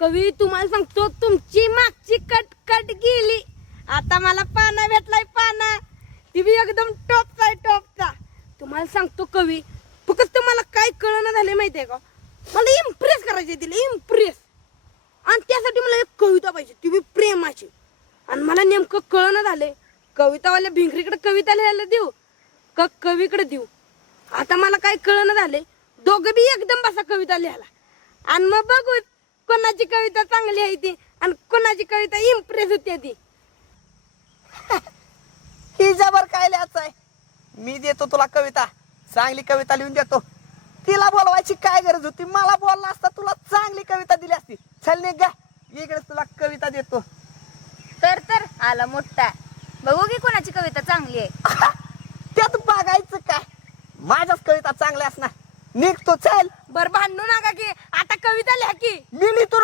कवी तुम्हाला सांगतो तुमची मागची कट गेली. आता मला पाना भेटलाय पाना. ती बी एकदम टॉपचा आहे टॉपचा. तुम्हाला सांगतो कवी फक्त मला काय कळना झाले माहितीये का. मला इम्प्रेस करायचे तिला इम्प्रेस. आणि त्यासाठी मला एक कविता पाहिजे ती बी प्रेमाची. आणि मला नेमकं कळना झाले कवितावाल्या भिंगरीकडे कविता लिहायला देऊ का कवीकडे देऊ. आता मला काय कळना झाले दोघं बी एकदम बसा कविता लिहायला. आणि मग बघू कोणाची कविता चांगली आहे ती आणि कोणाची कविता इम्प्रेस होते ती. ही जबर काय लिहायचं आहे. मी देतो तुला कविता. चांगली कविता लिहून देतो. तिला बोलवायची काय गरज होती. मला बोलला असता तुला चांगली कविता दिली असती. चल निघ गा इकडे तुला कविता देतो. तर आला मोठा. बघू की कोणाची कविता चांगली आहे. त्यात बघायचं काय. माझ्याच कविता चांगल्या असणार. निघतो चल. बर भांडू नका की आता कविता लिहा की. मी लिहितो.